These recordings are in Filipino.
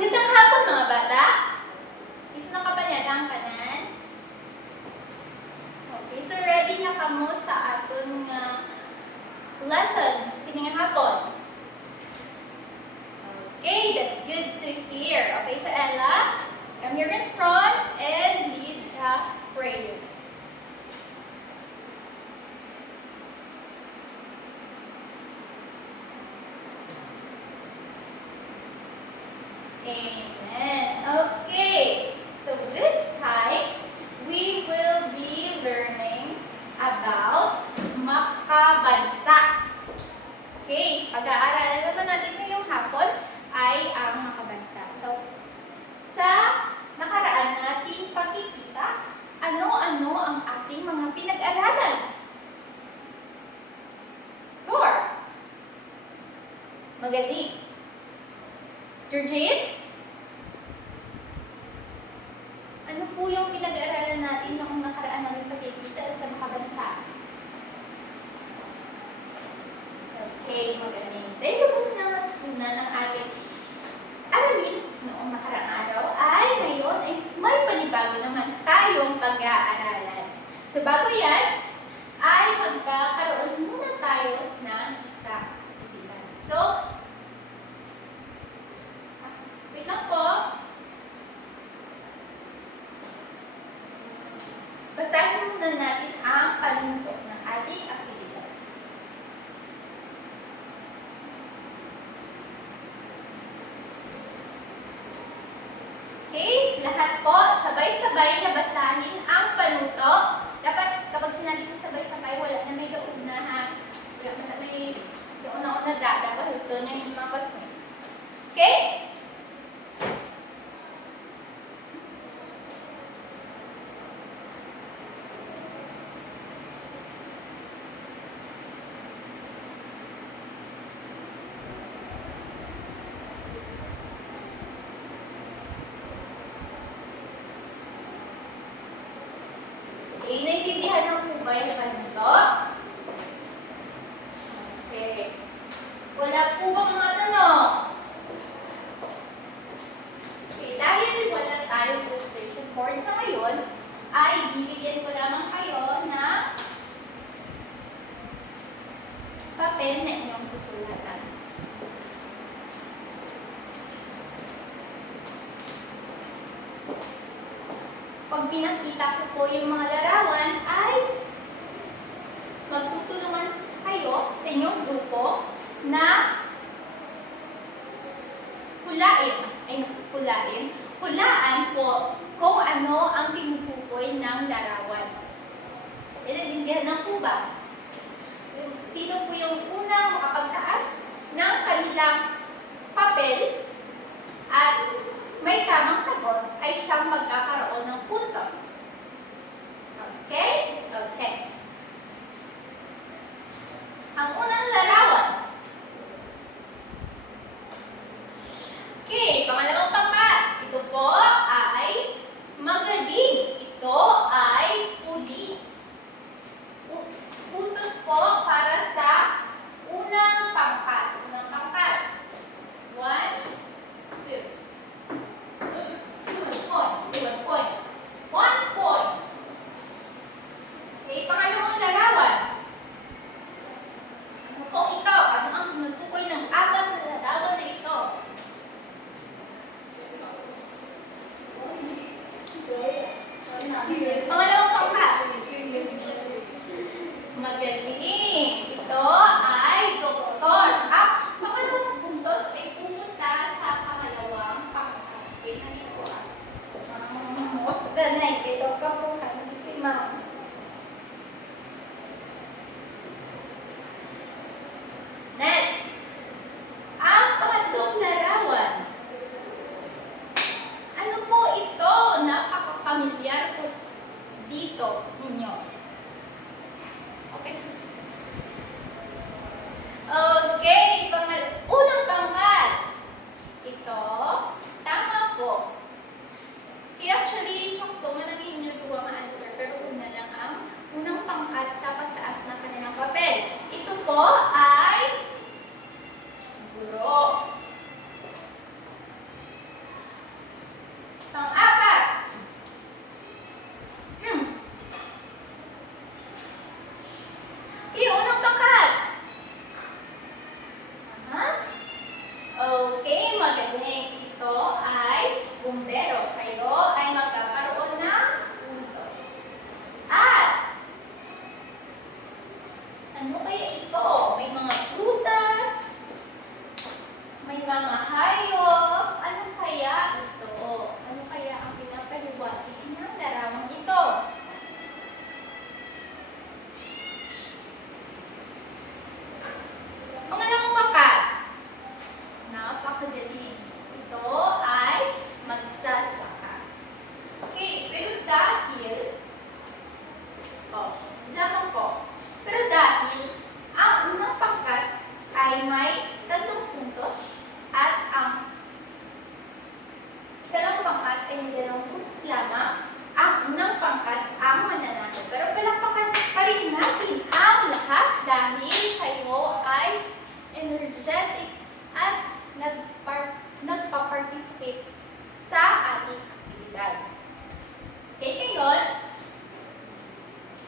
Magandang hapon mga bata. Is na kabanyan ang kanan? Okay, so ready na kamo sa aton lesson. Sino nga hapon? Okay, that's good to hear. Okay, so Ella, come here in front and lead the prayer. Amen. Okay, so this time we will be learning about makabansa. Okay, pag-aaralan naman natin ngayong hapon ay ang makabansa. So, sa nakaraan nating pagkikita, ano-ano ang ating mga pinag-aralan? Four. Magaling. Georgine? Ano po yung pinag-aaralan natin noong nakaraan namin pagkikita sa makabansa? Okay, magaling. Dahil tapos na natutunan ng ating aralin noong nakaraang araw, ay ngayon ay may panibago naman tayong pag-aaralan. So bago yan, ay magkakaroon muna tayo ng isang actividad. So, wait lang po. Basahin muna natin ang panuntok ng ating aktividad. Okay, lahat po sabay-sabay na basahin ang panuto. Dapat kapag sinabi ko sabay-sabay, wala na may gauna ha. Wala na may gauna-una dapat ito na yung mga classmate. Okay? Okay, naiintindihan mo po ba yung panuto? Okay. Wala po bang mga tanong? Okay, dahil wala tayong illustration board sa ngayon, ay bibigyan ko lamang kayo na papel na inyong susulatan. Pag pinakita ko po yung mga larawan, ay magtutulungan kayo sa inyong grupo na hulaan po kung ano ang tinutukoy ng larawan. Inaintindihan na po ba? Sino po yung unang makapagtaas ng kanilang papel at may tamang sagot ay siyang magkakaroon ng puntos. Okay? Okay. Ang unang larawan. Okay, pangalawang pangkat. Ito po ay magaling. Ito ay pulis. Puntos po para sa unang pangkat. Unang pangkat. 1, 2. 1 point. 1 point. Okay, pangalawang larawan. Ano po ito? may 3 puntos at ang ikalawang pangkat ay may 2 puntos lamang. Ang unang pangkat ang mananalo. Pero palakpakan pa rin natin ang lahat dahil kayo ay energetic at nagpa-participate sa ating aktibidad. Okay, ngayon,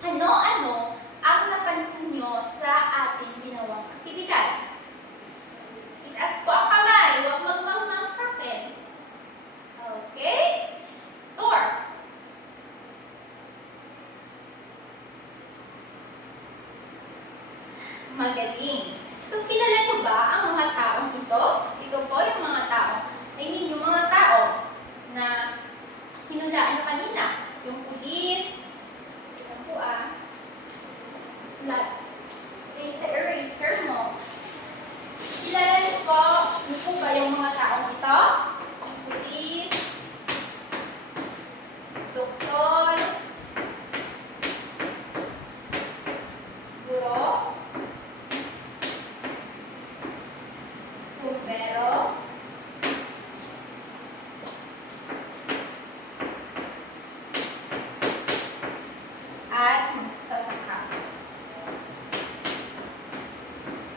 ano-ano ang napansin nyo sa ating ginawang aktibidad? Itaas po ang kamay, huwag magmangmang sa akin. Okay? Tor. Magaling. So, kilala ko ba ang mga taong ito? Ito po yung mga tao. Yung mga tao na hinulaan nyo kanina. Yung pulis. Ito po slot. Eraser mo. Kilala nyo po ba yung mga taong ito? Yung pulis. Doktor. Guro. Bumbero. At magsasaka.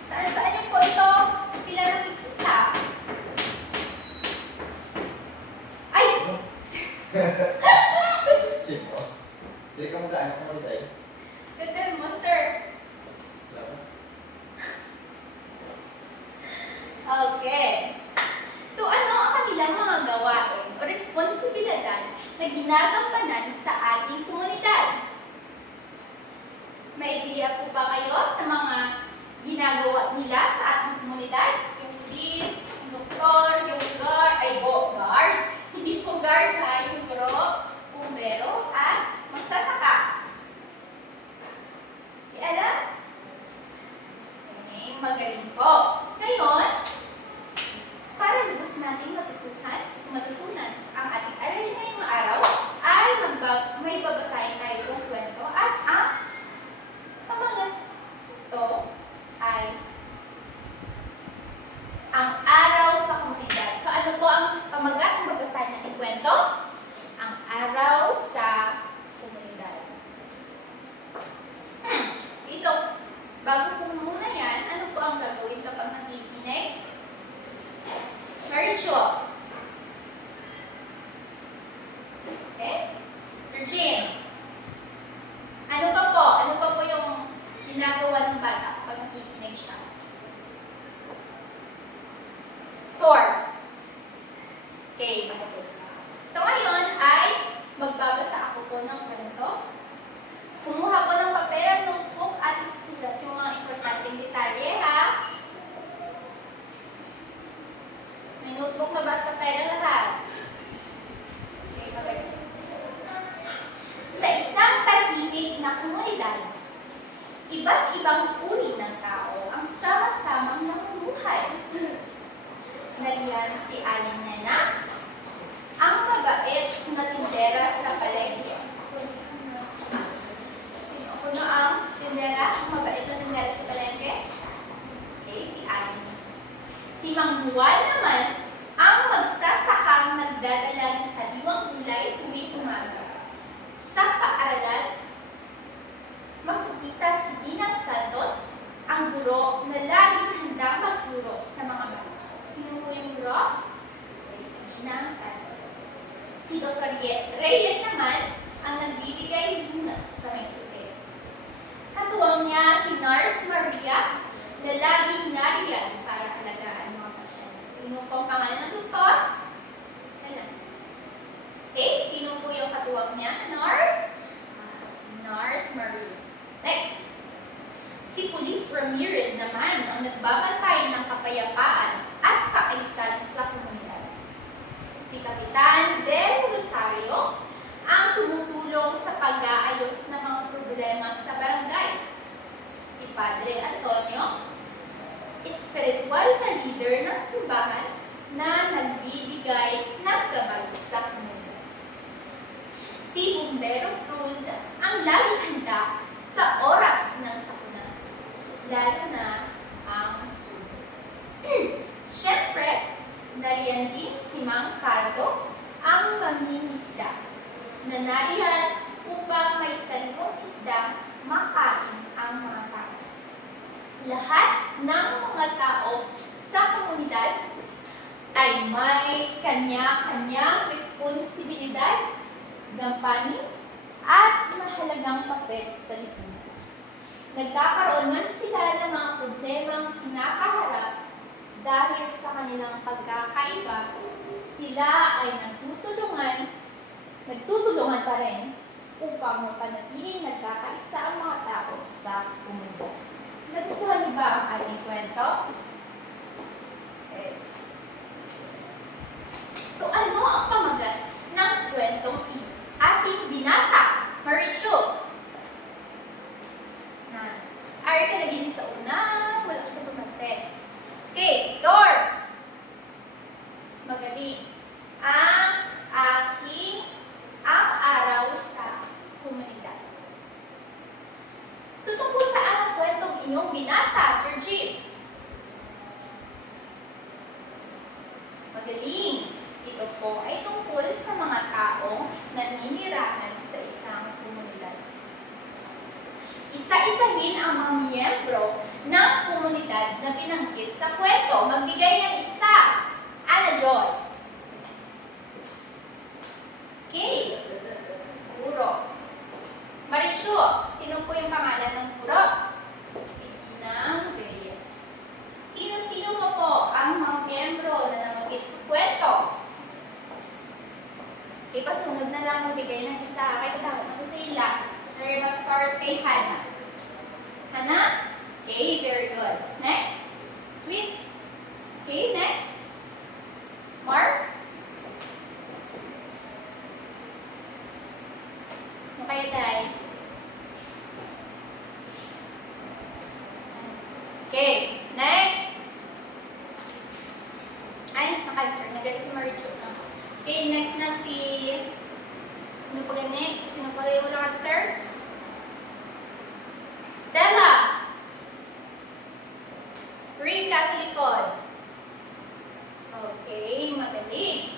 Saan niyo po ito sila nakikita? Ay! Sino? Hindi ka mag-anak mo tayo. Ganda mo, sir. Okay. So, ano ang kanilang mga gawain o responsibilidad na ginagampanan sa ating komunidad? May idea po ba kayo sa mga ginagawa nila sa ating komunidad? Yung police, yung doktor, yung guard, hindi po guard ha, yung guro, bumbero, at magsasaka. Alam? Okay, magaling po. Ngayon, para lubos natin matutunan ang ating aralin ngayong araw, ay may babasahin tayo ng kwento at ang pamagat ito ay ang araw sa komunidad. So ano po ang pamagat ng babasahin natin kwento? Ang araw sa komunidad. Okay, so bago po muna yan, ano po ang gagawin kapag nakikinig? Virtual. Okay? Virgin. Ano pa po? Ano pa po yung ginagawa ng bata kapag nakikinig siya? Tor. Okay, makapag. So ngayon ay magbabasa ako po ng kwento. Kumuha po ng papel at notebook at isusulat yung mga importanteng detalye, ha? May notebook na ba at papel ang lahat? Okay, magaling. Sa isang tahimik na komunidad, iba't ibang uri ng tao ang sama-samang namumuhay. Nariyan si Aling Nena, ang mabait na tindera sa palengke. Ano ang tindera? Ang mabait na tindera sa palengke? Okay, si Aling. Si Mang Juan naman, ang magsasakang nagdadala ng sariwang gulay tuwing umaga. Sa paaralan, makikita si Ginang Santos, ang guro na laging handang magturo sa mga bata. Sino po yung guro? Okay, si Ginang Santos. Si Dr. Reyes naman, ang nagbibigay lunas sa may sakit. Katuwang niya si Nurse Maria, na laging nariyan para alagaan mga pasyente. Sino po ang pangalan ng doktor? Alam. Okay, sino po yung katuwang niya? Nurse? Si Nurse Maria. Next. Si Police Ramirez naman ang nagbabantay ng kapayapaan at kaayusan sa komunidad. Si Kapitan Del Rosario ang tumutulong sa pag-aayos ng mga problema sa barangay. Si Padre Antonio, espiritual na leader ng simbahan na nagbibigay ng gabay sa komunidad. Si Bumbero Cruz ang laging handa sa oras ng sakuna, lalo na ang sunog. Ricardo ang mangingisda na nariyan upang may sariwang isda makain ang mga tao. Lahat ng mga tao sa komunidad ay may kanya-kanyang responsibilidad, gampanin, at mahalagang papel sa lipunan. Nagkakaroon man sila ng mga problemang kinakaharap dahil sa kanilang pagkakaiba, sila ay nagtutulungan pa rin upang mapanatiling nagkakaisa ang mga tao sa komunidad. Nagustuhan niyo ba ang ating kwento? Okay. So ano ang pamagat ng kwentong ating binasa? Marichu? Ari ka na din sa una, wala ka na pumate. Okay, Dor. Magaling. Ang araw sa komunidad. So, tungkol saan ang kwentong inyong binasa, Georgie? Magaling. Ito po ay tungkol sa mga taong naninirahan sa isang komunidad. Isa-isahin ang mga miyembro ng komunidad na binanggit sa kwento. Magbigay ng isa. Ana Joy. Okay. Puro. Marichu, sino po yung pangalan ng puro? Si Ginang Reyes. Sino-sino po ang mga miyembro na nabanggit sa kwento? Okay, pasunod na lang magbigay ng isa. Kaya tawag na ko sa ila. We're gonna start kay Hannah. Hannah? Okay, very good. Next. Sweet. Okay, next. Mark? Okay, Day. Okay, next. Ay, naka-answer. Nagalit si Marichu. Okay, next na si... Sino pa ganit? Sino pa ganit wala answer? Stella! Ring ka sa likod. Okay, magaling.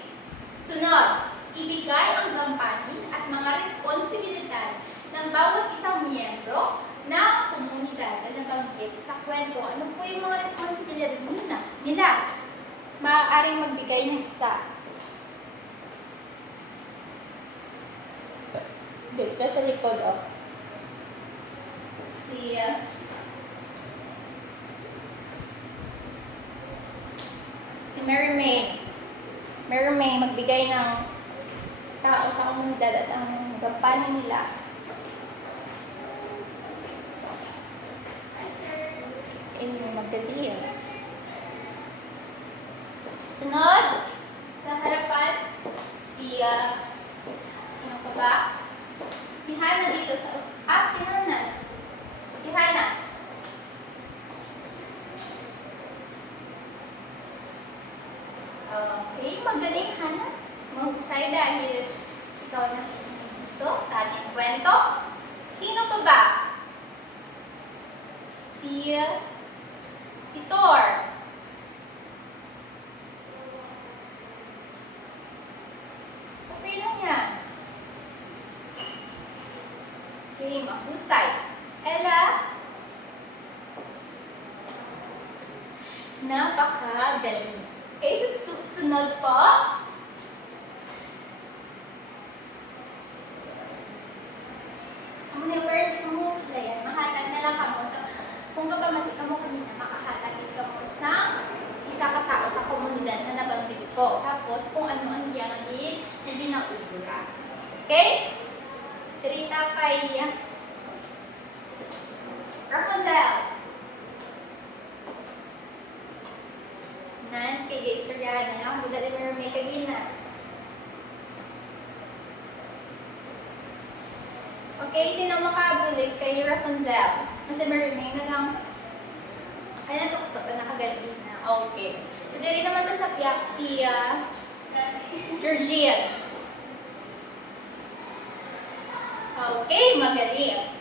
Sunod, ibigay ang gampanin at mga responsibilidad ng bawat isang miyembro ng komunidad na nabanggit sa kwento. Ano po yung mga responsibilidad nila? Maaaring magbigay ng isa. Dito ka sa likod, oh. Si Mary May. Mary May, magbigay ng tao sa komunidad at ang gampanin nila. Magkatiyan. Sunod, sa harapan, sino pa ba? Si Hannah dito sa... si Hannah. Si Hannah. Okay, magaling Hannah. Mahusay dahil ikaw na dito sa ating kwento. Sino pa ba? Si Thor. Okay lang yan. Okay, mahusay. Ella. Napakagaling. Okay, sa susunod po. Ang word mo pila yan. Mahatag na lang kamo. So, kung kapamatik ka mo kanina, makakatagin ka mo sa isa katao sa komunidad na nabanggit ko. Tapos, kung ano ang iyangin, hindi na ubura. Okay? Trita kay Rapunzel. Nan, kay Gaysteriana na. Ang buda na may kagina. Okay, sino makabulig kay Rapunzel? Kasi Mary-May na lang. Ayan, tukso na nakagaling na. Okay. Pwede rin naman na sa piyak si Georgian. Okay, magaling.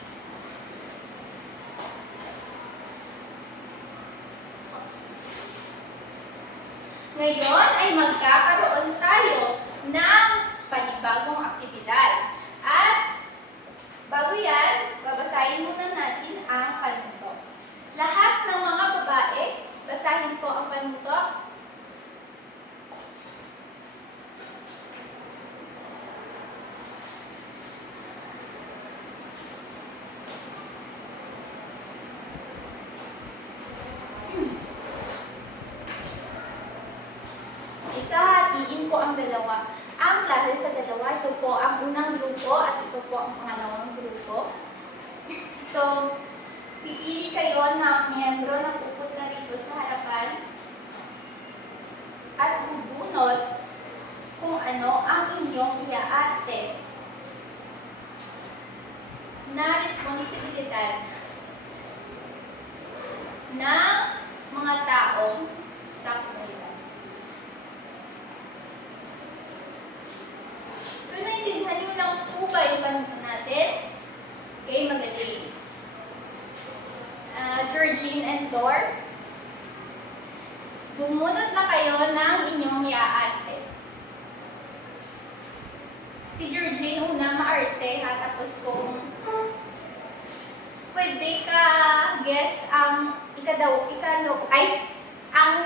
Ngayon ay magkakaroon tayo ng panibagong aktibidad. At bago yan, babasahin muna natin ang panuto. Lahat ng mga babae, basahin po ang panuto. Isahatiin ko ang dalawa. Ang klase sa dalawa, ito po ang unang grupo at ito po ang pangalawang grupo. So, pipili kayo ng miyembro na pupunta rito sa harapan at bubunot kung ano ang inyong iaarte na responsibilidad ng mga taong sa komunidad. Kung naintindihan nyo lang po ba yung panuto natin? Okay, magaling. Georgine and Dor, bumunot na kayo ng inyong iaarte. Si Georgine una maarte ha, tapos kung pwede ka guess ang ang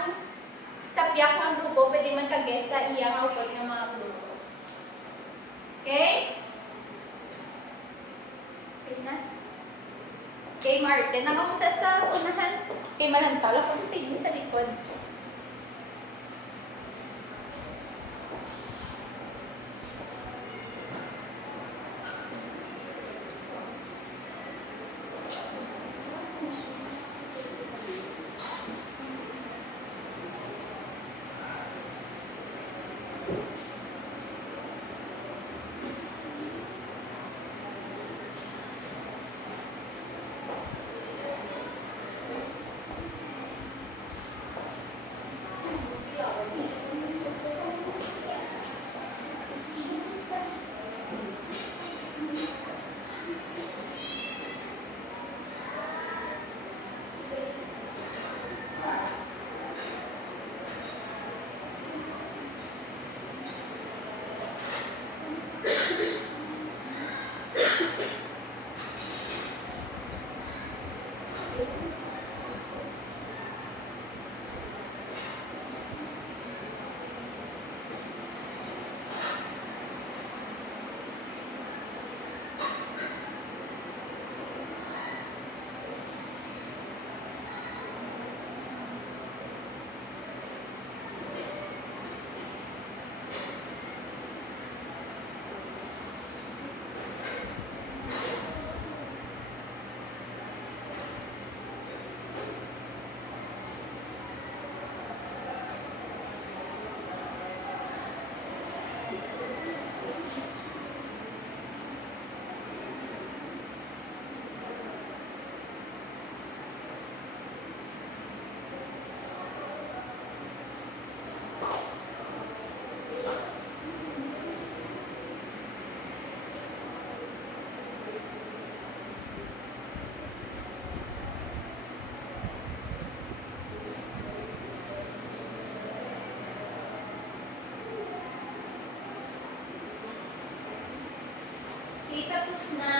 sapyak ng grupo, pwede man ka guess sa iyang upod ng mga grupo. Okay? Okay na? Okay, Martin, nakapunta sa unahan. Okay, manantala ko sa inyo sa likod. Okay, tapos na.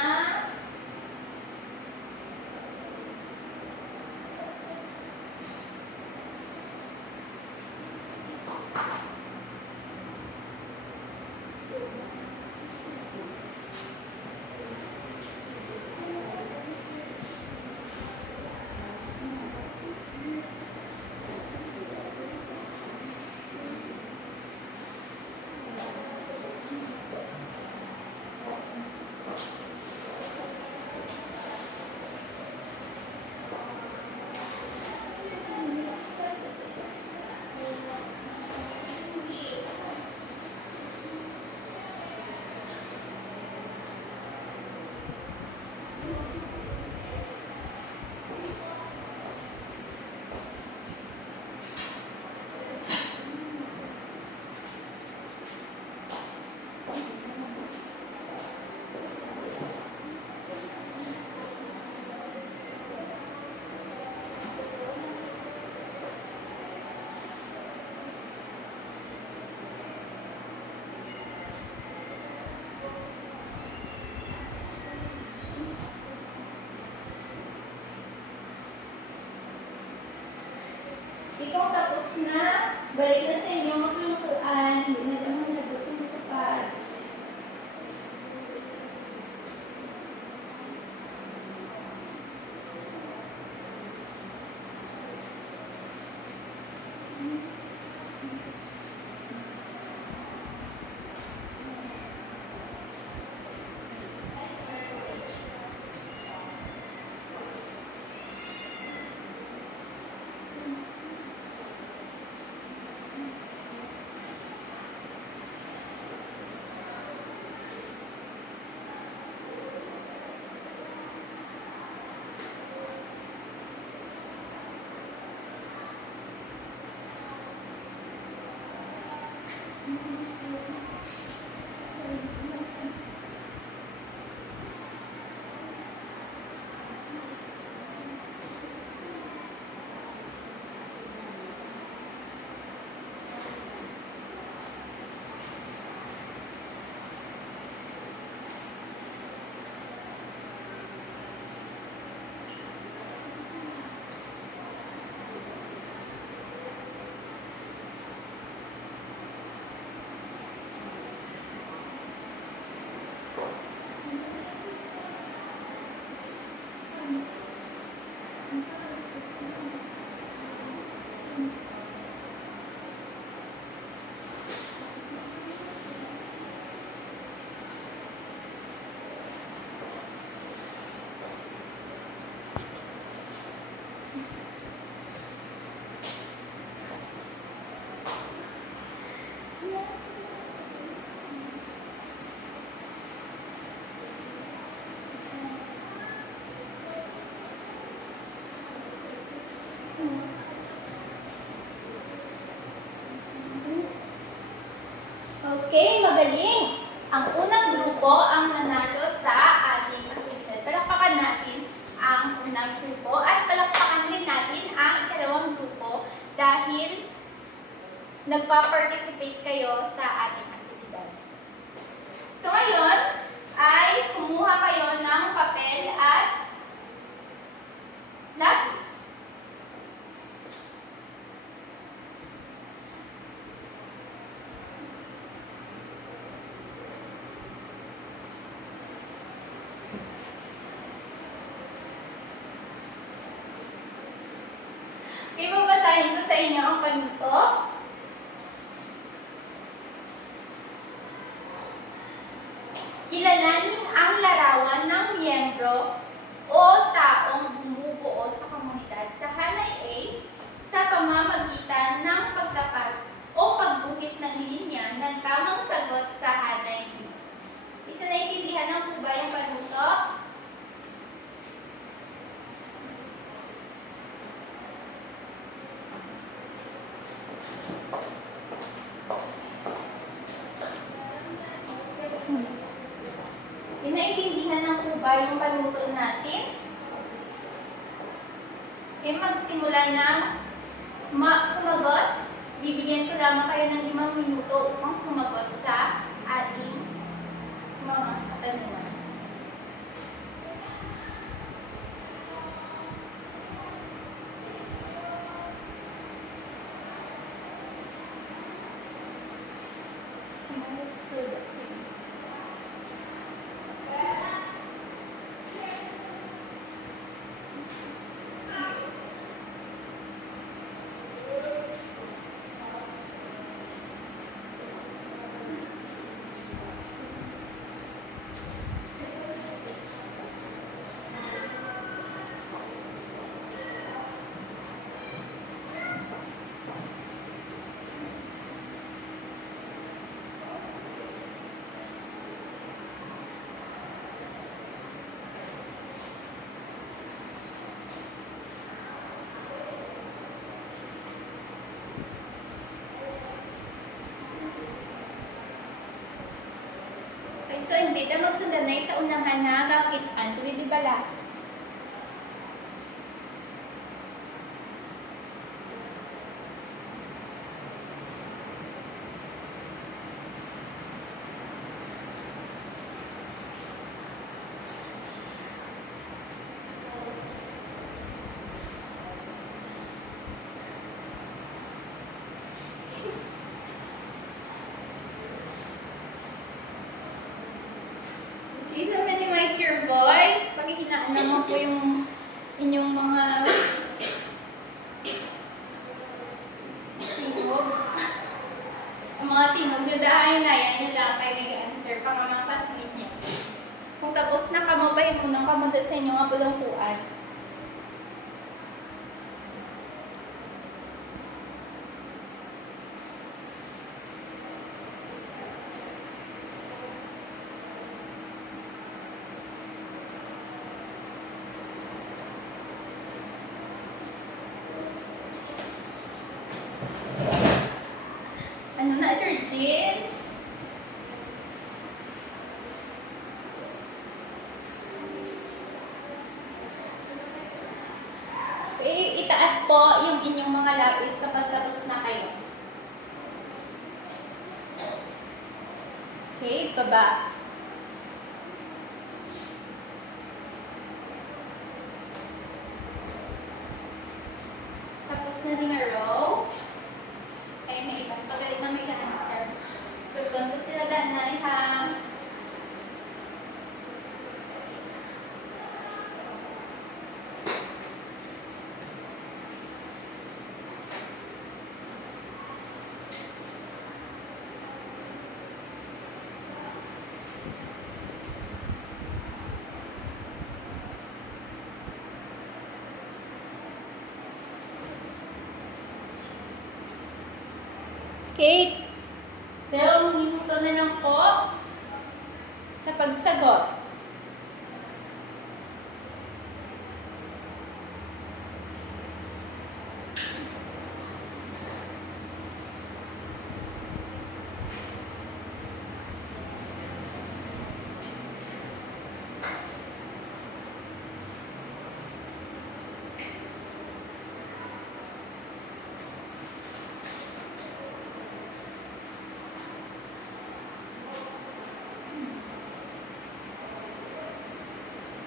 Ikaw tapos na, balik na sa inyo maglulutuan, hindi na naman nilabot yung matupad. Okay, magaling! Ang unang grupo ang nanalo sa ating aktibidad. Palakpakan natin ang unang grupo at palakpakan din natin ang ikalawang grupo dahil nagpa-participate kayo sa ating aktibidad. So ngayon ay kumuha kayo ng papel at lapis. Okay, babasahin ko sa inyo ang panuto. Kilalanin ang larawan ng miyembro o taong bumubuo sa komunidad sa Hanay A sa pamamagitan ng pagtapat o pagguhit ng linya ng tamang sagot sa Hanay B. Isa naintindihan ng po ba yung panuto? Naintindihan na po ba yung panuto natin? Okay, magsimula ng sumagot. Bibigyan ko lamang kayo ng 5 minuto upang sumagot sa ating mga katanungan. So, hindi na magsundan na sa unahan na kakitaan. Tuwid di bala. Hinaan naman po yung inyong mga tinog. Ang mga tinog nyo dahil na yan nyo lang kayo mag-answer pa nga mga classmate nyo. Kung tapos na kamo pa yung unang kamunta sa inyong kapulungkuan. Ano na, Georgine? Itaas po yung inyong mga lapis kapag tapos na kayo. Okay, baba. Tapos na din na row. Ay, may iba. Pagalit na may ka-answer. Pagbanto sila daan na iham. Okay. 2 minuto na lang po sa pagsagot.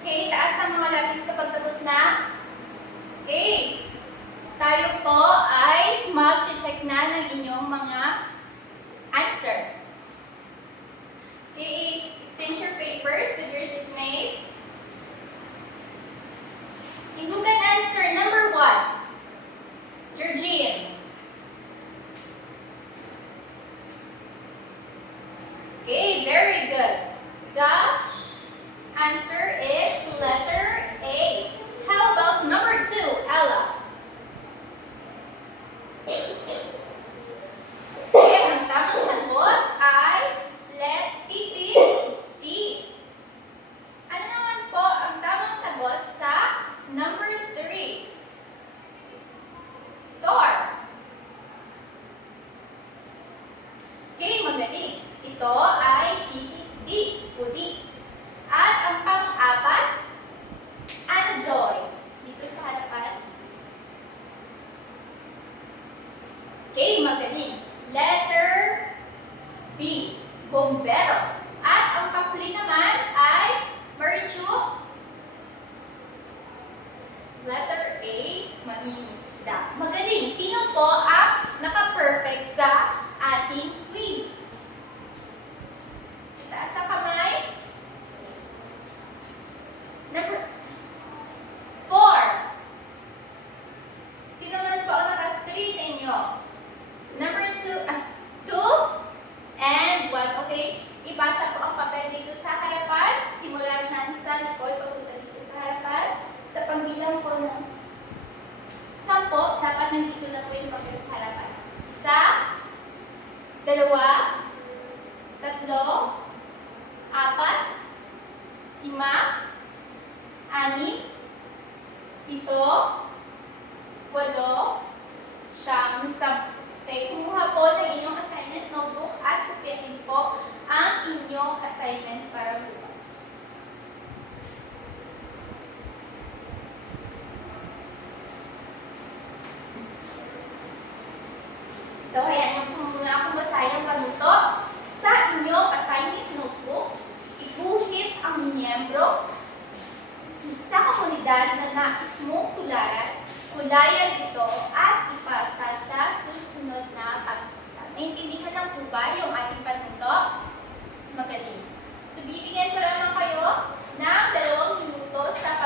Okay, taas ang mga lapis kapag tapos na. Okay. Tayo po ay mag-check na ng inyong mga answer. Okay, exchange your papers with your seatmate. Okay, who can answer number 1? Georgine. Okay, very good. The answer is letter A. How about number 2, Ella? Okay, ang tamang sagot ay let it is C. Ano naman po ang tamang sagot sa number 3? Thor. Okay, magaling. Ito ay D, police. At ang pang-apat, Anna Joy. Dito sa harapan. Okay, magaling. Letter B, bombero. At ang pang-huli naman ay Marichu. Letter A, mangingisda. Magaling. Sino po ang naka-perfect sa ating quiz? Itaas sa kamay. Number 4. Sino man po ang naka-3 sa inyo? Number 2 and 1. Okay? Ipasa po ang papel dito sa harapan. Simula dyan sa likod, papunta dito sa harapan. Sa pangbilang po ng 10, dapat nandito na po yung papel sa harapan. Sa 2, 3, 4, 5, 6, 7, 8, 9, 10. Kumuha po ng inyong assignment notebook at kopyahin po ang inyong assignment para bukas. So, ayan, muna akong basahin ang panuto. Sa inyong assignment notebook, iguhit ang miyembro sa komunidad na nais mong tularan, kulayan ito at ipasa sa susunod na pagpunta. Naintindihan lang po ba yung ating panuto? Magaling. So, bibigyan ko naman kayo ng 2 minuto sa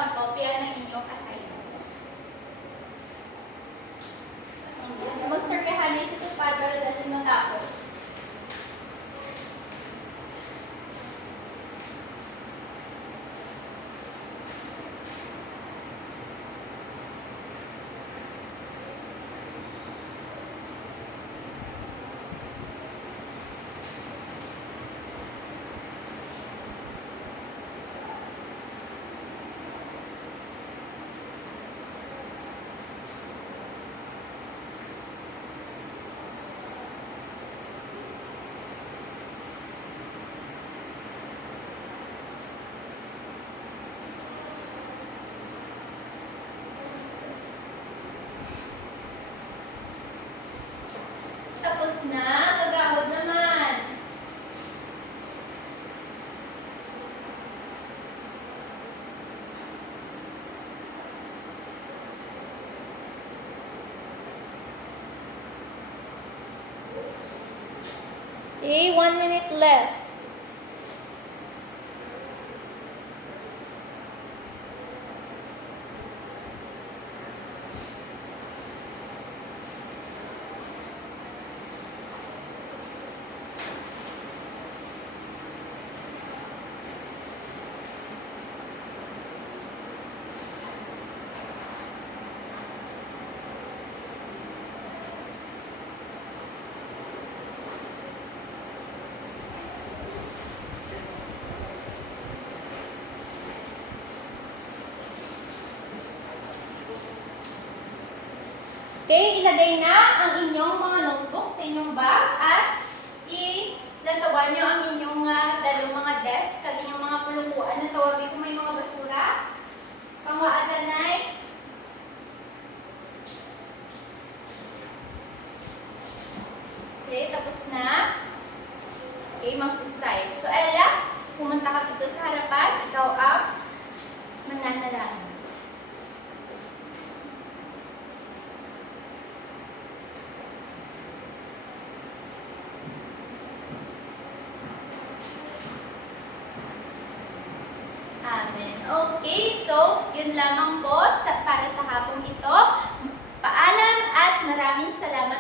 na. Kagahod naman. Okay, 1 minute left. Okay, ilagay na ang inyong mga notebook sa inyong bag at ilatawan nyo ang inyong dalawang mga desk, ang inyong mga pulunguan na tawagin kung may mga basura. Pangwaatanay. Okay, tapos na. Okay, mag-usay. So, Ella, pumunta ka dito sa harapan. Ikaw ang mananalangin. Amen. Okay, so yun lamang po para sa hapong ito. Paalam at maraming salamat